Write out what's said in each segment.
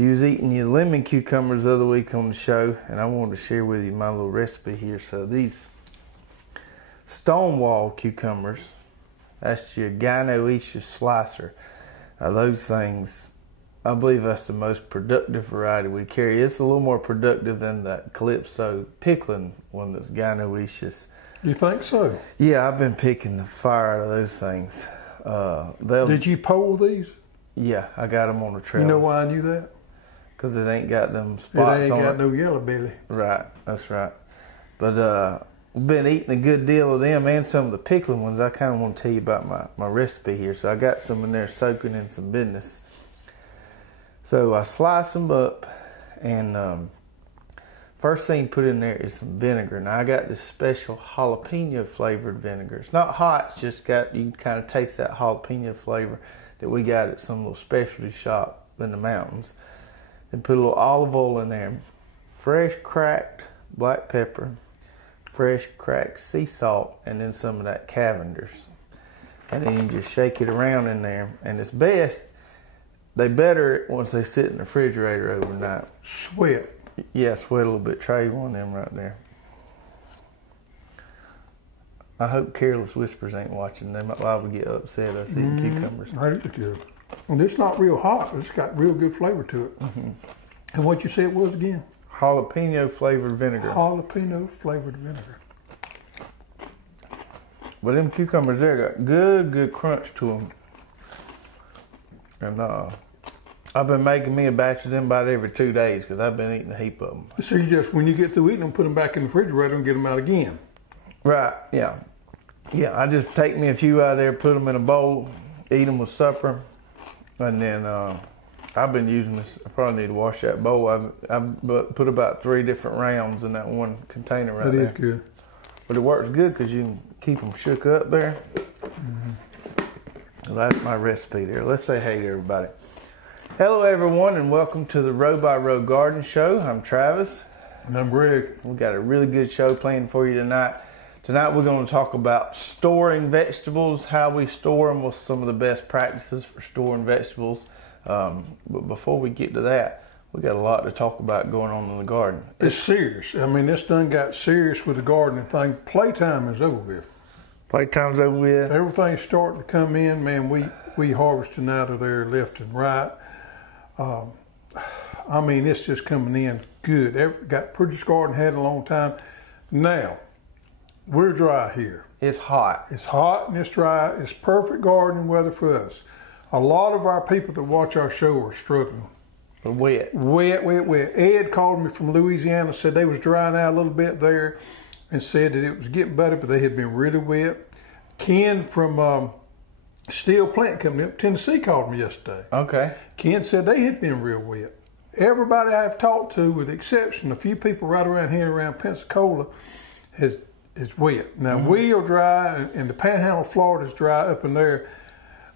So you was eating your lemon cucumbers the other week on the show, and I wanted to share with you my little recipe here. So these Stonewall cucumbers, that's your gynoecious slicer. Now those things, I believe that's the most productive variety we carry. It's a little more productive than the Calypso pickling one that's gynoecious. You think so? Yeah, I've been picking the fire out of those things. Did you poll these? Yeah, I got them on the trellis. You know why I knew that? Because it ain't got them spots on it. It ain't got no yellow belly. Right, that's right. But we've been eating a good deal of them and some of the pickling ones. I kind of want to tell you about my recipe here. So I got some in there soaking in some business. So I slice them up, and first thing put in there is some vinegar. Now I got this special jalapeno flavored vinegar. It's not hot, it's just got, you can kind of taste that jalapeno flavor that we got at some little specialty shop in the mountains. Then put a little olive oil in there, fresh cracked black pepper, fresh cracked sea salt, and then some of that Cavender's. And then you just shake it around in there. And it's best, they better it once they sit in the refrigerator overnight. Sweat. Yeah, sweat a little bit. Try one of them right there. I hope Careless Whispers ain't watching. They might liable to get upset us eating cucumbers. I think it's good. And it's not real hot, but it's got real good flavor to it. And what you said it was again? Jalapeno flavored vinegar. Jalapeno flavored vinegar. But them cucumbers there got good crunch to them. And I've been making me a batch of them about every 2 days because I've been eating a heap of them. So you just, when you get through eating them, put them back in the refrigerator and get them out again? Right, yeah. Yeah, I just take me a few out of there, put them in a bowl, eat them with supper. And then I've been using this, I probably need to wash that bowl. I've put about 3 different rounds in that one container right there. That is good. But it works good because you can keep them shook up there. Well, that's my recipe there. Let's say hey to everybody. Hello everyone, and welcome to the Row by Row Garden Show. I'm Travis. And I'm Greg. We got a really good show planned for you tonight. Tonight we're going to talk about storing vegetables, how we store them, what's some of the best practices for storing vegetables. But before we get to that, we got a lot to talk about going on in the garden. It's serious. I mean, this done got serious with the gardening thing. Playtime is over with. Playtime's over with. Everything's starting to come in. Man, we harvesting out of there left and right. I mean, it's just coming in good. Got prettiest garden had in a long time. Now, we're dry here. It's hot. It's hot and it's dry. It's perfect gardening weather for us. A lot of our people that watch our show are struggling. Wet. Wet. Ed called me from Louisiana, said they was drying out a little bit there and said that it was getting better, but they had been really wet. Ken from Steel Plant Company up Tennessee called me yesterday. Okay. Ken said they had been real wet. Everybody I've talked to, with the exception of a few people right around here around Pensacola, is wet. Now we are dry, and the Panhandle of Florida is dry up in there,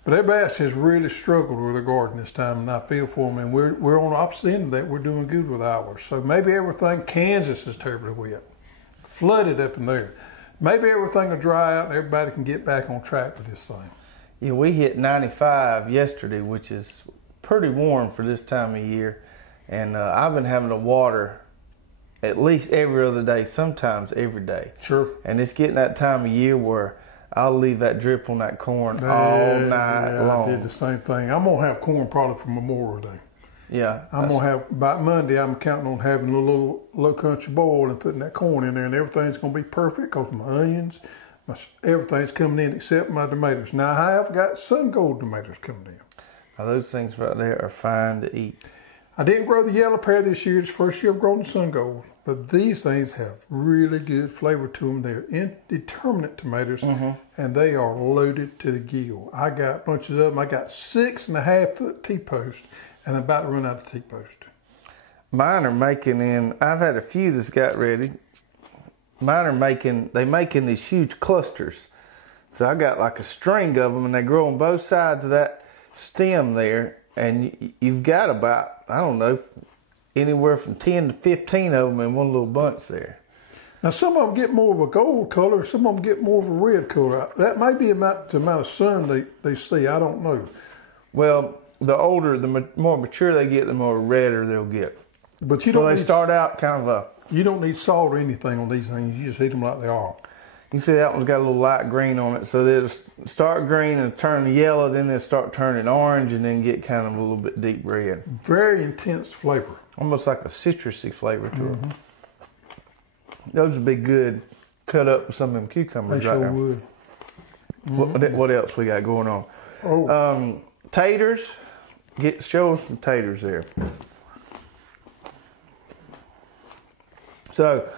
but everybody else has really struggled with their garden this time, and I feel for them. And we're on the opposite end of that. We're doing good with ours. So maybe everything. Kansas is terribly wet, flooded up in there. Maybe everything will dry out, and everybody can get back on track with this thing. Yeah, we hit 95 yesterday, which is pretty warm for this time of year. And I've been having to water at least every other day, sometimes every day. Sure. And it's getting that time of year where I'll leave that drip on that corn all night long. I did the same thing. I'm going to have corn probably for Memorial Day. Yeah. I'm going to have, by Monday, I'm counting on having a little low country boil and putting that corn in there, and everything's going to be perfect because my onions, everything's coming in except my tomatoes. Now, I have got sun gold tomatoes coming in. Now, those things right there are fine to eat. I didn't grow the yellow pear this year. It's the first year I've grown the sun gold. But these things have really good flavor to them. They're indeterminate tomatoes, and they are loaded to the gill. I got bunches of them. I got 6.5 foot T-post, and I'm about to run out of T-post. Mine are making in, I've had a few that's got ready. Mine are making these huge clusters. So I got like a string of them, and they grow on both sides of that stem there. And you've got about, I don't know, anywhere from 10 to 15 of them in one little bunch there. Now, some of them get more of a gold color, some of them get more of a red color. That may be the amount of sun they see, I don't know. Well, the older, the more mature they get, the more redder they'll get. But you So don't they start out kind of a. You don't need salt or anything on these things. You just eat them like they are. You see that one's got a little light green on it, so they'll start green and turn yellow, then they'll start turning orange, and then get kind of a little bit deep red. Very intense flavor. Almost like a citrusy flavor to it. Those would be good. Cut up with some of them cucumbers. They sure would. What else we got going on? Oh. Taters. Show us some taters there. So,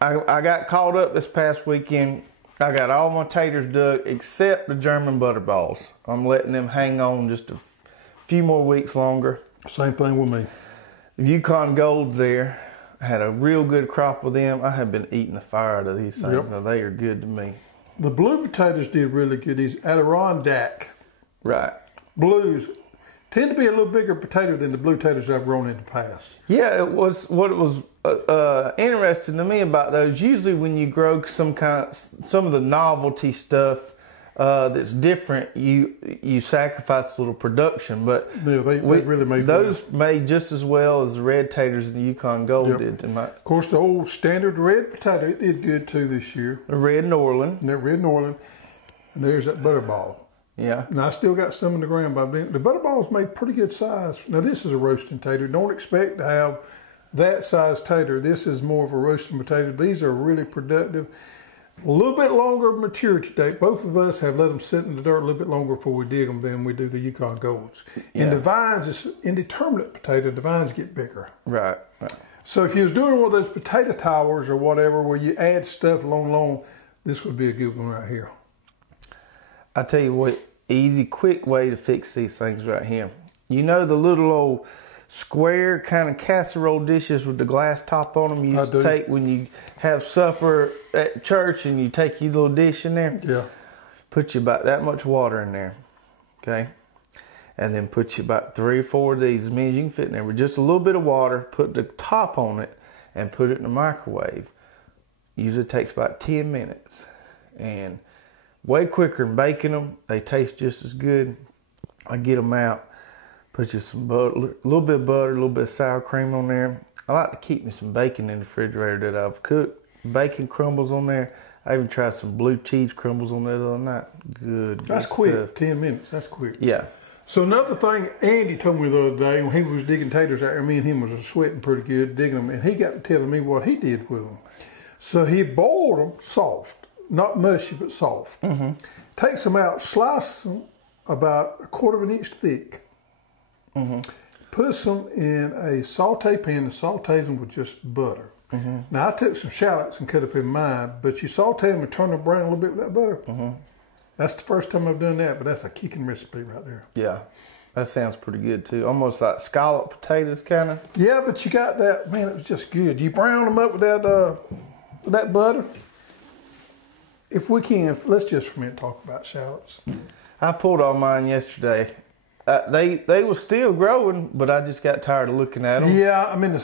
I got caught up this past weekend. I got all my taters dug except the German butterballs. I'm letting them hang on just a few more weeks longer. Same thing with me. The Yukon Golds there. I had a real good crop with them. I have been eating the fire out of these things. Yep. Now, they are good to me. The blue potatoes did really good. These Adirondack Right. blues tend to be a little bigger potato than the blue potatoes I've grown in the past. Yeah, it was interesting to me about those. Usually, when you grow some of the novelty stuff that's different, you sacrifice a little production. But yeah, they really made those made just as well as the red taters and the Yukon Gold did. Of course, the old standard red potato it did good too this year. The red Norland. And that red Norland, and there's that butterball. Yeah. And I still got some in the ground by being. The butterballs made pretty good size. Now this is a roasting tater. Don't expect to have that size tater. This is more of a roasting potato. These are really productive. A little bit longer maturity date. Both of us have let them sit in the dirt a little bit longer before we dig them than we do the Yukon Golds. Yeah. And the vines, it's indeterminate potato. The vines get bigger. Right. So if you was doing one of those potato towers or whatever where you add stuff long, this would be a good one right here. I tell you what, easy, quick way to fix these things right here. You know the little old square kind of casserole dishes with the glass top on them you used to take when you have supper at church and you take your little dish in there? Yeah. Put you about that much water in there, okay? And then put you about 3 or 4 of these, as many as you can fit in there, with just a little bit of water, put the top on it, and put it in the microwave. Usually takes about 10 minutes. And way quicker than baking them. They taste just as good. I get them out, put you some butter, a little bit of butter, a little bit of sour cream on there. I like to keep me some bacon in the refrigerator that I've cooked. Bacon crumbles on there. I even tried some blue cheese crumbles on there the other night. Good. That's quick. Stuff. 10 minutes. That's quick. Yeah. So another thing Andy told me the other day when he was digging taters out there, me and him was sweating pretty good digging them, and he got to telling me what he did with them. So he boiled them soft. Not mushy, but soft. Takes them out, slices them about 1/4 inch thick. Puts them in a saute pan and sautés them with just butter. Now, I took some shallots and cut up in mine, but you saute them and turn them brown a little bit with that butter. That's the first time I've done that, but that's a kicking recipe right there. Yeah, that sounds pretty good too. Almost like scallop potatoes, kind of. Yeah, but you got that, man, it was just good. You brown them up with that butter. If we can, let's just for a minute talk about shallots. I pulled all mine yesterday. They were still growing, but I just got tired of looking at them. Yeah, I mean,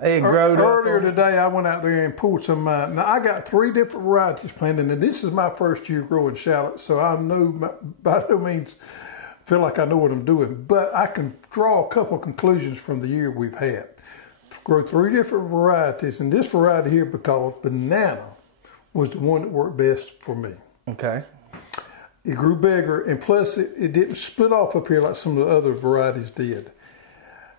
earlier today I went out there and pulled some of mine. Now I got 3 different varieties planted, and this is my first year growing shallots, so I know by no means feel like I know what I'm doing, but I can draw a couple of conclusions from the year we've had. Grow 3 different varieties, and this variety here, called banana, was the one that worked best for me. Okay. It grew bigger, and plus it didn't split off up here like some of the other varieties did.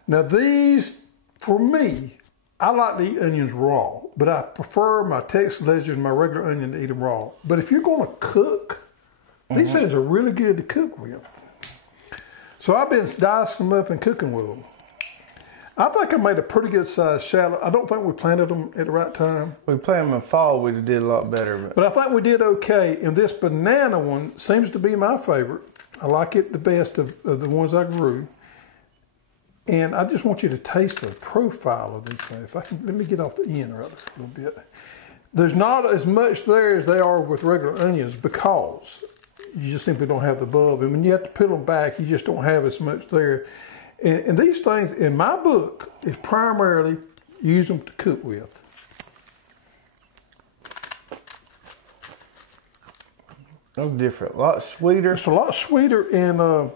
Now these, for me, I like to eat onions raw, but I prefer my Texas Legends, my regular onion, to eat them raw. But if you're going to cook, these things are really good to cook with. So I've been dicing them up and cooking with them. I think I made a pretty good sized shallot. I don't think we planted them at the right time. We planted them in fall, we did a lot better. But I think we did okay. And this banana one seems to be my favorite. I like it the best of the ones I grew. And I just want you to taste the profile of these things. If I can, let me get off the end rather a little bit. There's not as much there as they are with regular onions because you just simply don't have the bulb. And when you have to peel them back, you just don't have as much there. And these things, in my book, is primarily use them to cook with. No different, a lot sweeter. It's a lot sweeter, and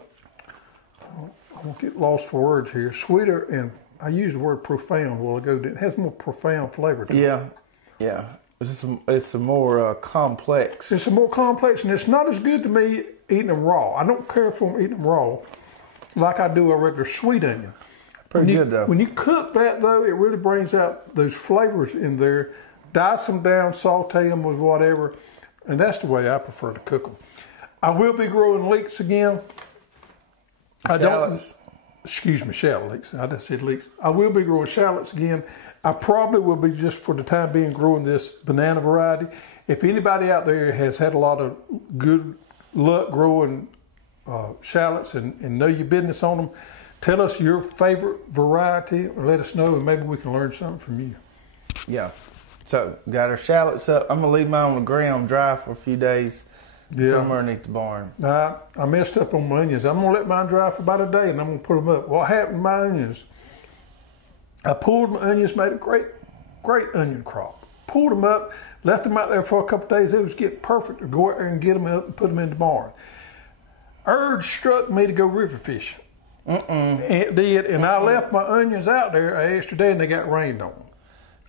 I'll get lost for words here. Sweeter, and I used the word profound a while ago. It has more profound flavor to it. Yeah. It's a more complex. It's a more complex, and it's not as good to me eating them raw. I don't care if I'm eating them raw like I do a regular sweet onion. Pretty good, though. When you cook that, though, it really brings out those flavors in there. Dice them down, saute them with whatever, and that's the way I prefer to cook them. I will be growing leeks again. Shallots. Excuse me, shallot leeks. I just said leeks. I will be growing shallots again. I probably will be, just for the time being, growing this banana variety. If anybody out there has had a lot of good luck growing shallots and know your business on them, tell us your favorite variety, or let us know, and maybe we can learn something from you. Yeah. So, got our shallots up. I'm going to leave mine on the ground dry for a few days. Yeah. Put them underneath the barn. I messed up on my onions. I'm going to let mine dry for about a day, and I'm going to put them up. What happened to my onions, I pulled my onions, made a great onion crop. Pulled them up, left them out there for a couple of days. It was getting perfect to go out there and get them up and put them in the barn. Urge struck me to go river fishing. It did, and I left my onions out there an extra day, and they got rained on.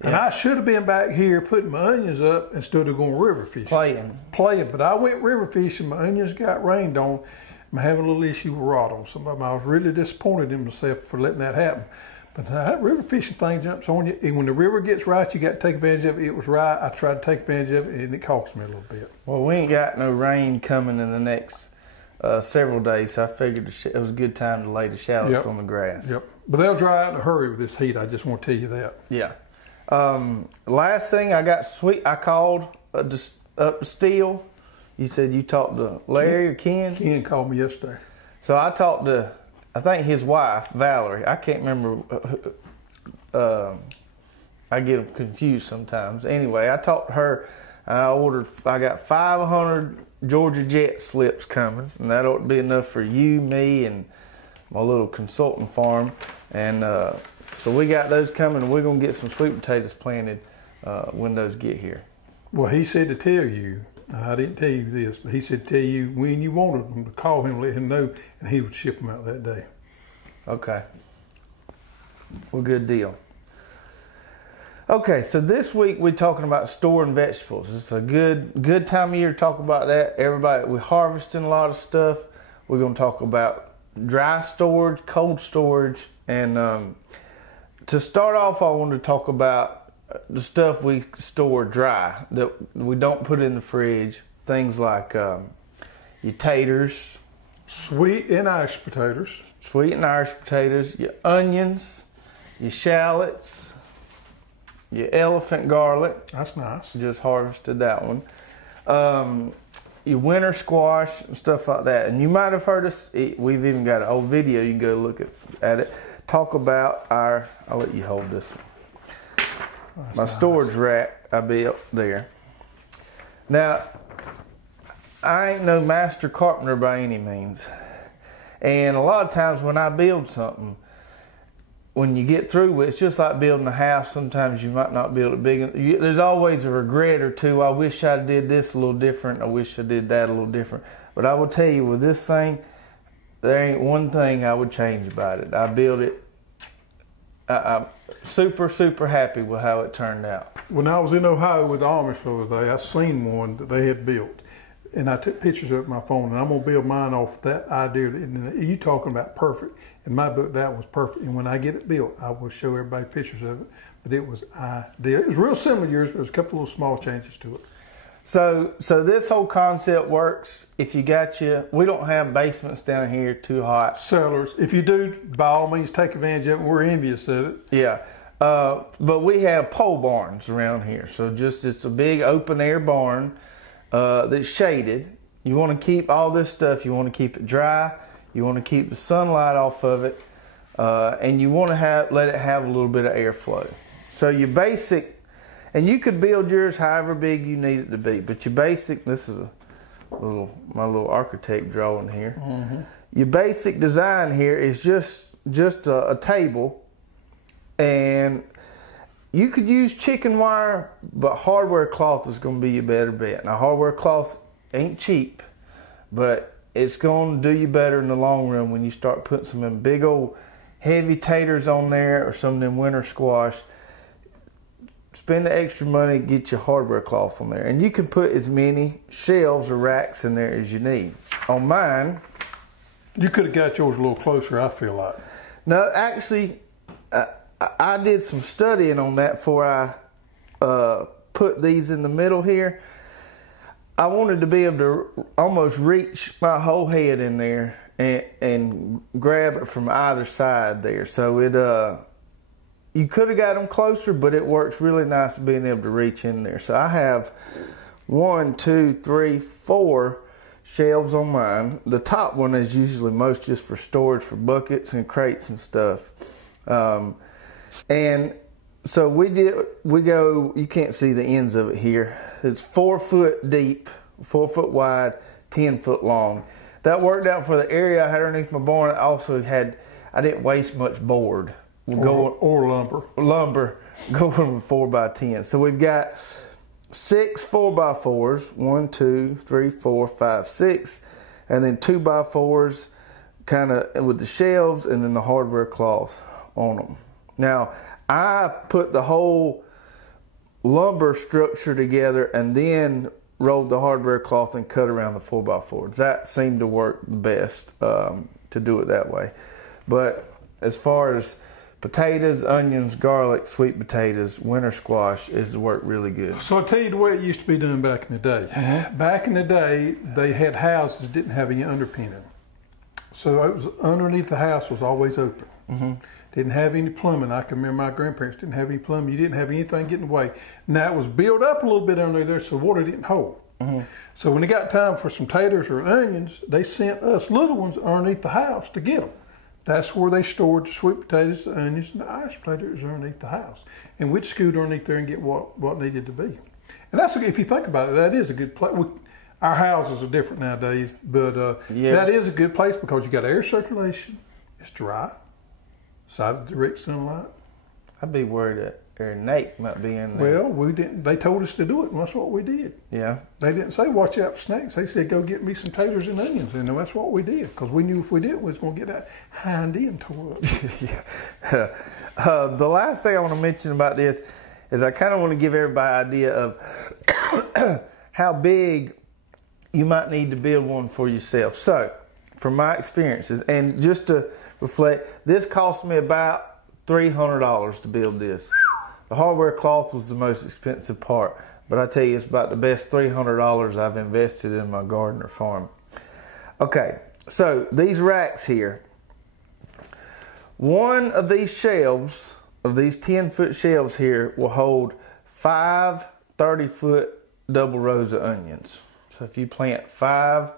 And I should have been back here putting my onions up instead of going river fishing. Playing. But I went river fishing, my onions got rained on. I'm having a little issue with rot on some of them. I was really disappointed in myself for letting that happen. But that river fishing thing jumps on you. And when the river gets right, you got to take advantage of it. It was right. I tried to take advantage of it, and it cost me a little bit. Well, we ain't got no rain coming in the next several days, so I figured it was a good time to lay the shallots on the grass. Yep. But they'll dry out in a hurry with this heat. I just want to tell you that. Yeah. Last thing, I got sweet. I called up to Steele. You said you talked to Larry or Ken? Ken called me yesterday. So I talked to, I think his wife, Valerie. I can't remember. I get them confused sometimes. Anyway, I talked to her. I got 500 Georgia Jet slips coming, and that ought to be enough for you, me, and my little consulting farm. And so we got those coming, and we're going to get some sweet potatoes planted when those get here. Well, he said to tell you, I didn't tell you this, but he said to tell you when you wanted them to call him, let him know, and he would ship them out that day. Okay. Well, good deal. Okay, so this week we're talking about storing vegetables. It's a good time of year to talk about that. We're harvesting a lot of stuff. We're going to talk about dry storage, cold storage, and to start off, I want to talk about the stuff we store dry that we don't put in the fridge. Things like your taters. Sweet and Irish potatoes. Your onions, your shallots, your elephant garlic. That's nice. Just harvested that one. Your winter squash and stuff like that. And you might have heard us, we've even got an old video, you can go look at it. Talk about I'll let you hold this one. My storage rack I built there. Now, I ain't no master carpenter by any means. And a lot of times when I build something, when you get through with it, it's just like building a house. Sometimes you might not build it big. There's always a regret or two. I wish I did this a little different. I wish I did that a little different. But I will tell you, with this thing, there ain't one thing I would change about it. I built it. I'm super, super happy with how it turned out. When I was in Ohio with the Amish over there, I seen one that they had built. And I took pictures of it with my phone, and I'm going to build mine off that idea. And you talking about perfect. In my book, that was perfect. And when I get it built, I will show everybody pictures of it. But it was ideal. It was real similar to yours, but there's a couple of small changes to it. So this whole concept works if you got we don't have basements down here too hot. Cellars. If you do, by all means, take advantage of it. We're envious of it. Yeah. But we have pole barns around here. So it's a big open air barn that's shaded. You want to keep all this stuff, you want to keep it dry. You want to keep the sunlight off of it. And you want to let it have a little bit of airflow. So your basic, and you could build yours however big you need it to be, but your basic, this is my little architect drawing here. Mm-hmm. Your basic design here is just a table, and you could use chicken wire, but hardware cloth is going to be your better bet. Now, hardware cloth ain't cheap, but it's going to do you better in the long run when you start putting some of them big old heavy taters on there or some of them winter squash. Spend the extra money, get your hardware cloth on there. And you can put as many shelves or racks in there as you need. On mine... You could have got yours a little closer, I feel like. No, actually, I did some studying on that before I put these in the middle here. I wanted to be able to almost reach my whole head in there and grab it from either side there. So it... You could have got them closer, but it works really nice being able to reach in there. So I have 1, 2, 3, 4 shelves on mine. The top one is usually most just for storage for buckets and crates and stuff. And so we go, you can't see the ends of it here. It's 4 foot deep, 4 foot wide, 10 foot long. That worked out for the area I had underneath my barn. I didn't waste much board. Or lumber. Lumber going with 4x10. So we've got 6 4x4s, 1, 2, 3, 4, 5, 6, and then 2x4s kind of with the shelves and then the hardware cloth on them. Now, I put the whole lumber structure together and then rolled the hardware cloth and cut around the 4x4s. That seemed to work the best to do it that way. But as far as potatoes, onions, garlic, sweet potatoes, winter squash is worked really good. So I'll tell you the way it used to be done back in the day. Back in the day, they had houses that didn't have any underpinning. So it was underneath the house was always open. Didn't have any plumbing. I can remember my grandparents didn't have any plumbing. You didn't have anything getting away. Now it was built up a little bit under there so water didn't hold. So when it got time for some taters or onions, they sent us little ones underneath the house to get them. That's where they stored the sweet potatoes, the onions, and the iced potatoes underneath the house. And we'd scoot underneath there and get what needed to be. And that's, if you think about it, that is a good place. Our houses are different nowadays, but that is a good place because you got air circulation. It's dry, side of direct sunlight. I'd be worried that Nate might be in there. Well, we didn't. They told us to do it, and that's what we did. Yeah. They didn't say watch out for snakes. They said go get me some taters and onions, and that's what we did because we knew if we did, we was going to get that hind end tore up. The last thing I want to mention about this is I kind of want to give everybody an idea of how big you might need to build one for yourself. So, from my experiences, and just to reflect, this cost me about $300 to build this. The hardware cloth was the most expensive part, but I tell you, it's about the best $300 I've invested in my garden or farm. Okay, so these racks here, one of these shelves, of these 10-foot shelves here, will hold 5 30-foot double rows of onions. So if you plant 5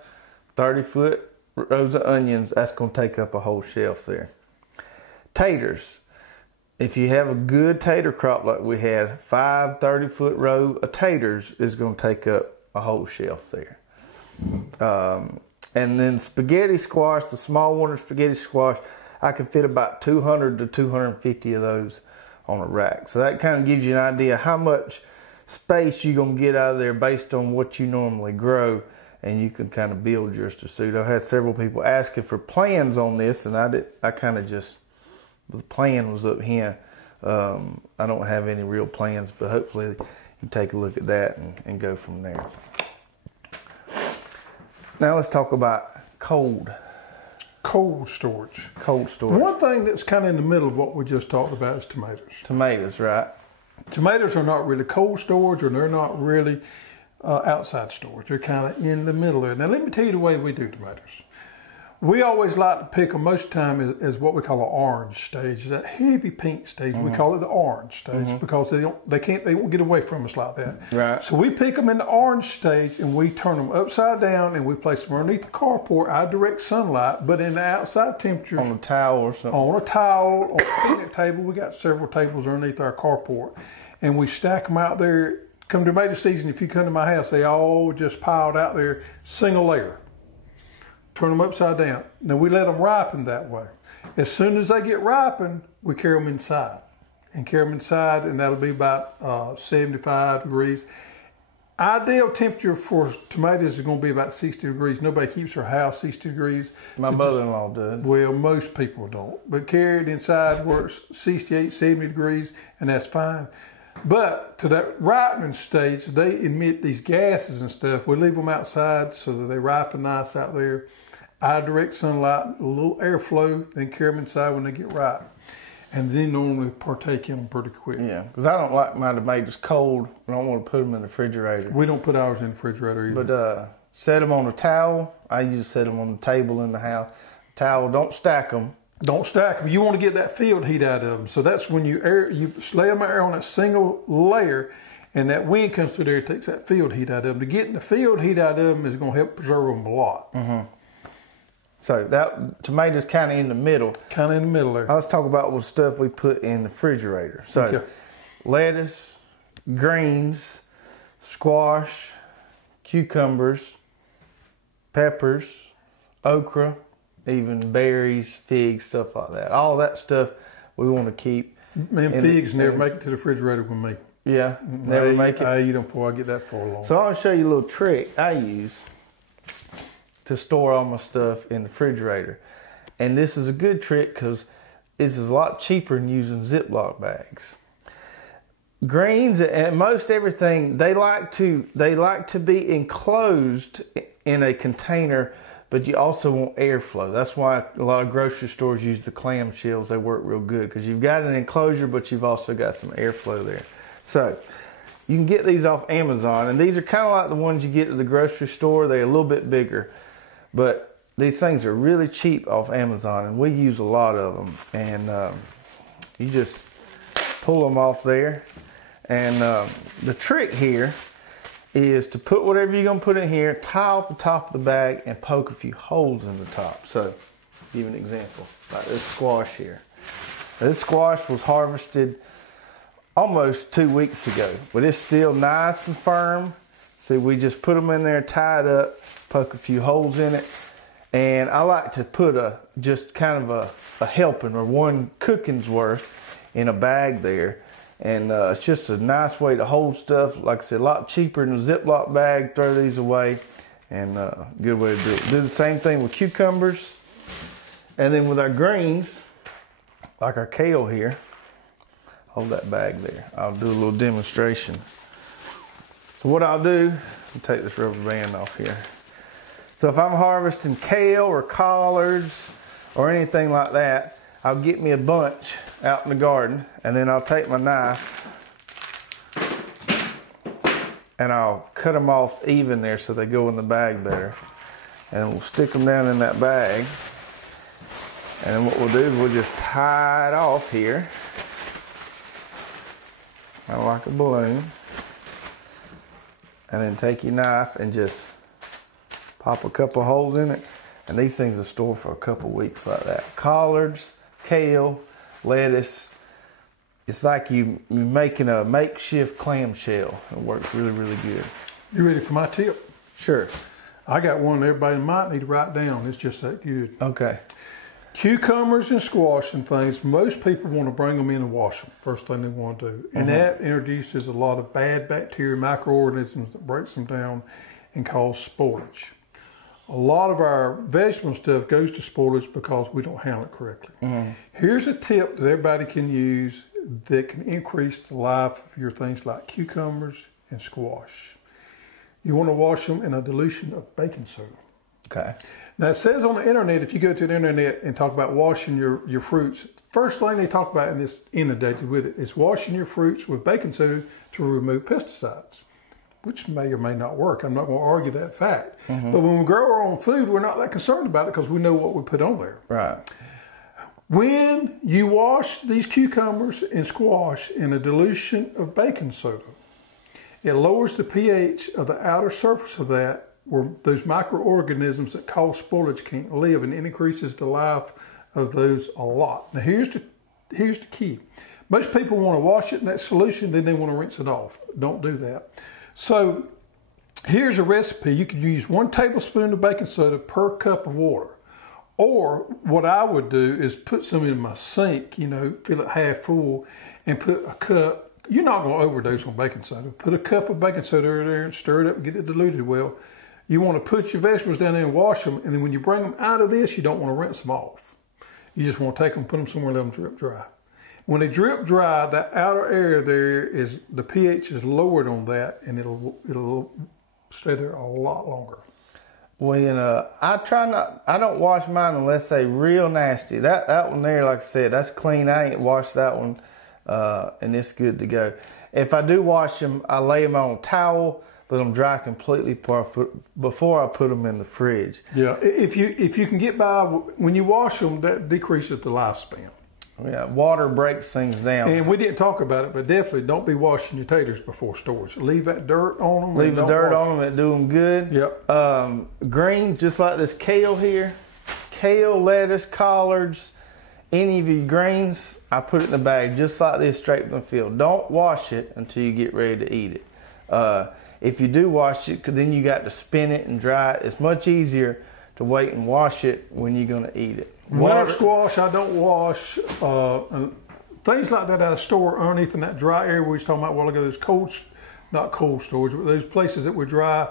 30-foot rows of onions, that's going to take up a whole shelf there. Taters. If you have a good tater crop like we had, 5 30-foot row of taters is going to take up a whole shelf there. And then spaghetti squash, the small winter spaghetti squash, I can fit about 200 to 250 of those on a rack. So that kind of gives you an idea how much space you're going to get out of there based on what you normally grow, and you can kind of build yours to suit. I've had several people asking for plans on this, and I kind of just... The plan was up here. I don't have any real plans, but hopefully you take a look at that and go from there. Now let's talk about cold storage. Cold storage. One thing that's kind of in the middle of what we just talked about is tomatoes. Tomatoes, right? Tomatoes are not really cold storage, or they're not really outside storage. They're kind of in the middle there. Now let me tell you the way we do tomatoes. We always like to pick them most of the time as what we call an orange stage, that heavy pink stage. We call it the orange stage because they won't get away from us like that. Right. So we pick them in the orange stage and we turn them upside down and we place them underneath the carport, out direct sunlight, but in the outside temperature. On a towel or something. On a towel, on a picnic table. We got several tables underneath our carport, and we stack them out there. Come tomato season, if you come to my house, they all just piled out there, single layer. Turn them upside down. Now we let them ripen that way. As soon as they get ripened, we carry them inside. And that'll be about 75 degrees. Ideal temperature for tomatoes is going to be about 60 degrees. Nobody keeps their house 60 degrees. My mother-in-law does. Well, most people don't. But carry it inside where it's 68, 70 degrees, and that's fine. But to that ripening stage, they emit these gases and stuff. We leave them outside so that they ripen nice out there. Direct sunlight, a little airflow, then carry them inside when they get ripe. And then normally partake in them pretty quick. Yeah, because I don't like my tomatoes cold. I don't want to put them in the refrigerator. We don't put ours in the refrigerator either. But set them on a towel. I usually set them on the table in the house. Towel, don't stack them. Don't stack them. You want to get that field heat out of them. So that's when you lay them out on that single layer, and that wind comes through there, it takes that field heat out of them. To get the field heat out of them is going to help preserve them a lot. Mm-hmm. So that tomatoes kind of in the middle. Kind of in the middle there. Let's talk about what stuff we put in the refrigerator. So okay. Lettuce, greens, squash, cucumbers, peppers, okra, even berries, figs, stuff like that. All that stuff we want to keep. Man, figs never make it to the refrigerator with me. Yeah, never make it. I eat them before I get that far along. So I'll show you a little trick I use to store all my stuff in the refrigerator. And this is a good trick because this is a lot cheaper than using Ziploc bags. Greens and most everything, they like to be enclosed in a container, but you also want airflow. That's why a lot of grocery stores use the clam shells. They work real good because you've got an enclosure, but you've also got some airflow there. So you can get these off Amazon, and these are kind of like the ones you get at the grocery store. They're a little bit bigger. But these things are really cheap off Amazon, and we use a lot of them. And you just pull them off there. And the trick here is to put whatever you're going to put in here, tie off the top of the bag, and poke a few holes in the top. So, give an example, like this squash here. This squash was harvested almost 2 weeks ago, but it's still nice and firm. See, we just put them in there, tie it up, poke a few holes in it, and I like to put just kind of a helping or one cooking's worth in a bag there, and it's just a nice way to hold stuff. Like I said, a lot cheaper than a Ziploc bag. Throw these away, and good way to do it. Do the same thing with cucumbers, and then with our greens, like our kale here. Hold that bag there. I'll do a little demonstration. So what I'll do, I'll take this rubber band off here. So if I'm harvesting kale or collards or anything like that, I'll get me a bunch out in the garden, and then I'll take my knife and I'll cut them off even there so they go in the bag better. And we'll stick them down in that bag. And then what we'll do is we'll just tie it off here, kind of like a balloon. And then take your knife and just pop a couple holes in it. And these things will store for a couple weeks like that. Collards, kale, lettuce. It's like you're making a makeshift clamshell. It works really, really good. You ready for my tip? Sure. I got one everybody might need to write down. It's just that good. Okay. Cucumbers and squash and things, most people want to bring them in and wash them. First thing they want to do. And that introduces a lot of bad bacteria, microorganisms that breaks them down and cause spoilage. A lot of our vegetable stuff goes to spoilage because we don't handle it correctly. Here's a tip that everybody can use that can increase the life of your things like cucumbers and squash. You want to wash them in a dilution of baking soda. Okay. Now it says on the internet, if you go to the internet and talk about washing your fruits, first thing they talk about and it's inundated with it is washing your fruits with baking soda to remove pesticides, which may or may not work. I'm not going to argue that fact. But when we grow our own food, we're not that concerned about it because we know what we put on there. Right. When you wash these cucumbers and squash in a dilution of baking soda, it lowers the pH of the outer surface of that, where those microorganisms that cause spoilage can't live, and it increases the life of those a lot. Now here's the key. Most people want to wash it in that solution, then they want to rinse it off. Don't do that. So here's a recipe. You could use 1 tablespoon of baking soda per cup of water. Or what I would do is put some in my sink, fill it half full, and put a cup you're not going to overdose on baking soda. Put a cup of baking soda in there and stir it up and get it diluted well. You want to put your vegetables down there and wash them, and then when you bring them out of this, you don't want to rinse them off. You just want to take them, put them somewhere, and let them drip dry. When they drip dry, that outer area there is, the pH is lowered on that, and it'll stay there a lot longer. Well, I don't wash mine unless they real nasty. That one there, like I said, that's clean. I ain't washed that one, and it's good to go. If I do wash them, I lay them on a towel, let them dry completely before I put them in the fridge. Yeah, if you can get by, when you wash them, that decreases the lifespan. Yeah, water breaks things down. And we didn't talk about it, but definitely don't be washing your taters before storage. Leave that dirt on them. Leave the dirt on them, it do them good. Yep. Green, just like this kale here. Kale, lettuce, collards, any of your greens, I put it in the bag just like this straight from the field. Don't wash it until you get ready to eat it. If you do wash it, then you got to spin it and dry it. It's much easier to wait and wash it when you're going to eat it. Winter squash, I don't wash. Things like that I store underneath in that dry area we was talking about a while ago. Those not cold storage, but those places that we dry,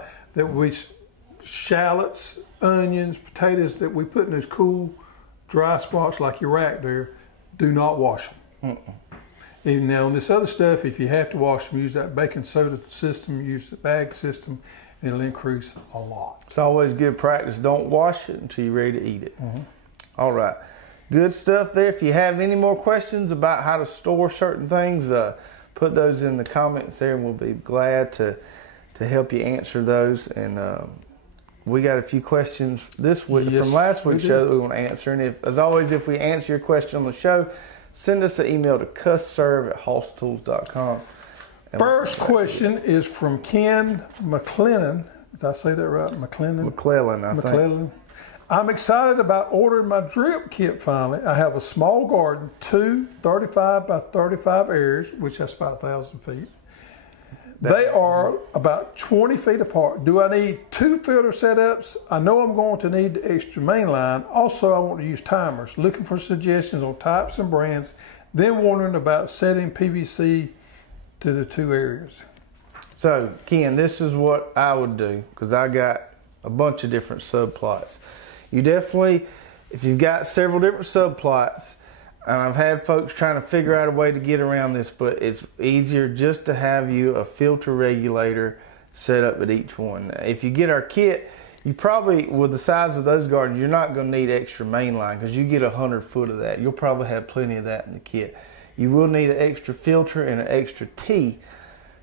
shallots, onions, potatoes that we put in those cool, dry spots like your rack there, do not wash them. Even now on this other stuff, if you have to wash them, use that baking soda system, use the bag system, and it'll increase a lot. It's always good practice. Don't wash it until you're ready to eat it. All right. Good stuff there. If you have any more questions about how to store certain things, put those in the comments there, and we'll be glad to help you answer those. And we got a few questions this week from last week's show that we want to answer. And as always, if we answer your question on the show, send us an email to cussserve@hosstools.com. First question is from Ken McLennan. Did I say that right? McClellan, I think. I'm excited about ordering my drip kit finally. I have a small garden, 2 35 by 35 areas, which that's about 1,000 feet. They are about 20 feet apart. Do I need 2 filter setups? I know I'm going to need the extra main line. Also, I want to use timers. Looking for suggestions on types and brands. Then wondering about setting PVC to the 2 areas. So, Ken, this is what I would do, because I got a bunch of different subplots. You definitely, if you've got several different subplots, and I've had folks trying to figure out a way to get around this, but it's easier just to have you a filter regulator set up at each one. If you get our kit, you probably, with the size of those gardens, you're not going to need extra main line, because you get 100 foot of that. You'll probably have plenty of that in the kit. You will need an extra filter and an extra T.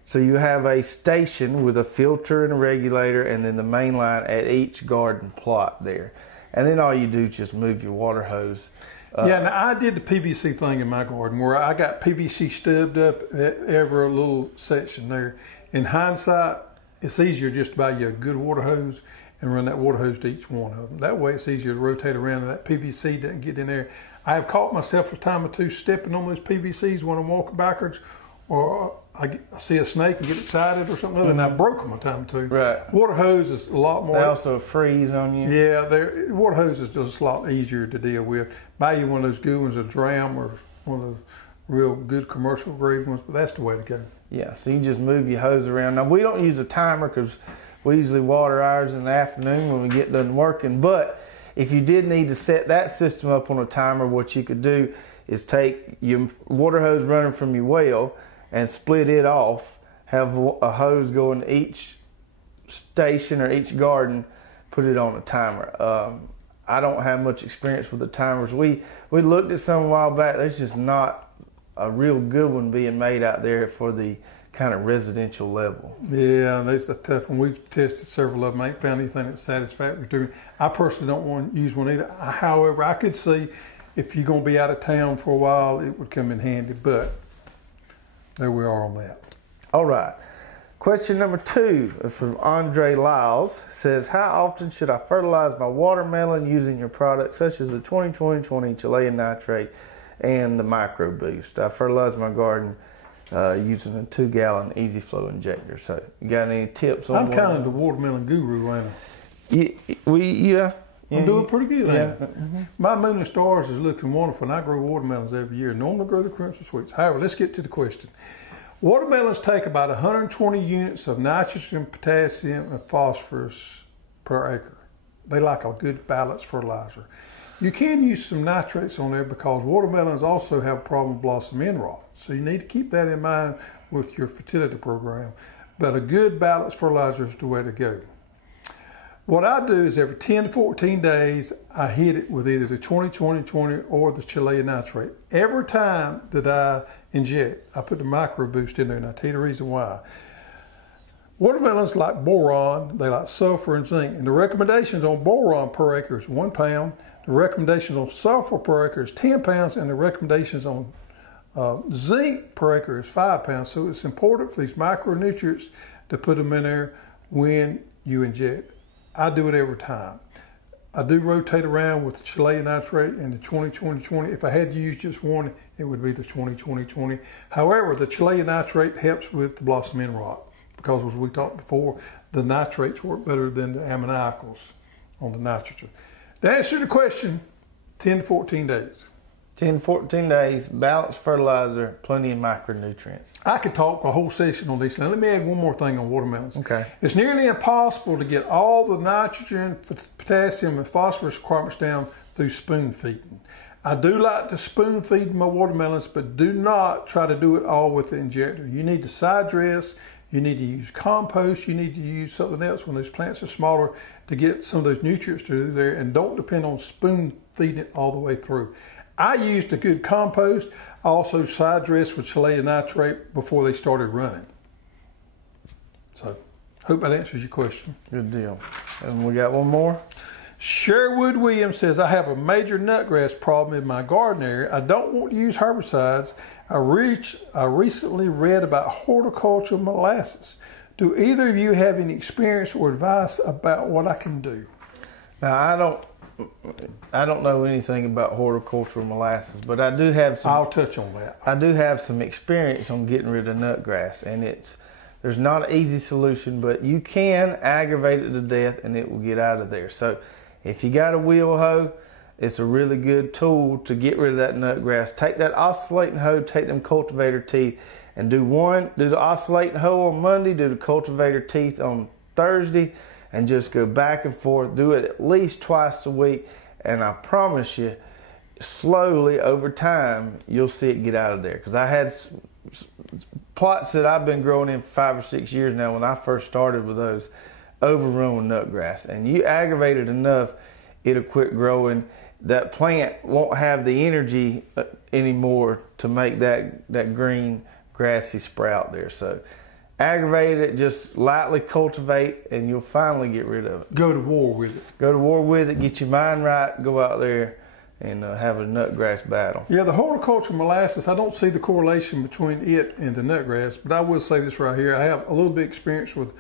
So you have a station with a filter and a regulator, and then the main line at each garden plot there. And then all you do is just move your water hose. Yeah, now I did the PVC thing in my garden where I got PVC stubbed up at every little section there. In hindsight, it's easier just to buy you a good water hose and run that water hose to each one of them. That way it's easier to rotate around and that PVC doesn't get in there. I have caught myself a time or two stepping on those PVCs when I'm walking backwards, or I see a snake and get excited or something, and I broke them a time or two. Right. Water hose is a lot more. They also freeze on you. Yeah, water hose is just a lot easier to deal with. Buy you one of those good ones, a Dram or one of those real good commercial grade ones, but that's the way to go. Yeah, so you just move your hose around. Now, we don't use a timer because we usually water ours in the afternoon when we get done working, but if you did need to set that system up on a timer, what you could do is take your water hose running from your well and split it off, have a hose going to each station or each garden, put it on a timer. I don't have much experience with the timers. We looked at some a while back. There's just not a real good one being made out there for the kind of residential level. Yeah, that's a tough one. We've tested several of them. I ain't found anything that's satisfactory to me. I personally don't want to use one either. However, I could see if you're going to be out of town for a while, it would come in handy, but there we are on that. All right. Question number 2 from Andre Lyles says, how often should I fertilize my watermelon using your products such as the 20-20-20 Chilean nitrate and the micro boost? I fertilize my garden using a 2-gallon easy flow injector. So you got any tips on I'm kind of the watermelon guru, ain't I? Yeah. I'm doing pretty good. Yeah. My moon and stars is looking wonderful, and I grow watermelons every year. Normally grow the crimson sweets. However, let's get to the question. Watermelons take about 120 units of nitrogen, potassium, and phosphorus per acre. They like a good balanced fertilizer. You can use some nitrates on there because watermelons also have a problem with blossom end rot. So you need to keep that in mind with your fertility program. But a good balanced fertilizer is the way to go. What I do is every 10 to 14 days, I hit it with either the 20-20-20 or the Chilean nitrate. Every time that I inject, I put the micro boost in there, and I'll tell you the reason why. Watermelons like boron, they like sulfur and zinc, and the recommendations on boron per acre is 1 pound. The recommendations on sulfur per acre is 10 pounds, and the recommendations on zinc per acre is 5 pounds. So it's important for these micronutrients to put them in there when you inject. I do it every time. I do rotate around with the Chilean nitrate and the 20-20-20. If I had to use just one, it would be the 20-20-20. However, the Chilean nitrate helps with the blossom end rot because, as we talked before, the nitrates work better than the aminicals on the nitrogen. To answer the question, 10 to 14 days. 10 to 14 days, balanced fertilizer, plenty of micronutrients. I could talk a whole session on these. Now, let me add one more thing on watermelons. Okay. It's nearly impossible to get all the nitrogen, potassium, and phosphorus requirements down through spoon feeding. I do like to spoon feed my watermelons, but do not try to do it all with the injector. You need to side dress, you need to use compost, you need to use something else when those plants are smaller to get some of those nutrients through there, and don't depend on spoon feeding it all the way through. I used a good compost. I also side dressed with Chilean nitrate before they started running. So, hope that answers your question. Good deal. And we got one more. Sherwood Williams says, I have a major nutgrass problem in my garden area. I don't want to use herbicides. I recently read about horticultural molasses. Do either of you have any experience or advice about what I can do? Now, I don't know anything about horticultural molasses, but I do have some. I'll touch on that. I do have some experience on getting rid of nutgrass, and there's not an easy solution, but you can aggravate it to death, and it will get out of there. So, if you got a wheel hoe, it's a really good tool to get rid of that nutgrass. Take that oscillating hoe, take them cultivator teeth, and do the oscillating hoe on Monday, do the cultivator teeth on Thursday, and just go back and forth. Do it at least twice a week, and I promise you, slowly over time, you'll see it get out of there. Because I had plots that I've been growing in for 5 or 6 years now when I first started with those, overrun with nutgrass. And you aggravate it enough, it'll quit growing. That plant won't have the energy anymore to make that green grassy sprout there. So aggravate it, just lightly cultivate, and you'll finally get rid of it. Go to war with it. Go to war with it, get your mind right, go out there and have a nutgrass battle. Yeah, the horticultural molasses, I don't see the correlation between it and the nutgrass, but I will say this right here. I have a little bit of experience with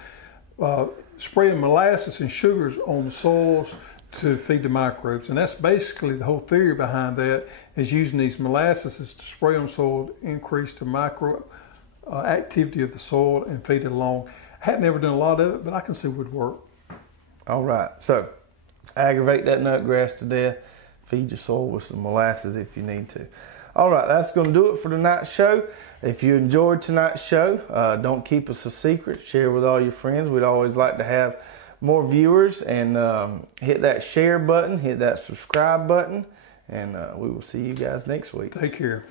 spraying molasses and sugars on the soils to feed the microbes, and that's basically the whole theory behind that, is using these molasses to spray on soil to increase the micro activity of the soil and feed it along. I had never done a lot of it, but I can see it would work. All right, so aggravate that nutgrass to death, feed your soil with some molasses if you need to. All right, that's going to do it for tonight's show. If you enjoyed tonight's show, don't keep us a secret. Share with all your friends. We'd always like to have more viewers, and hit that share button, hit that subscribe button, and we will see you guys next week. Take care.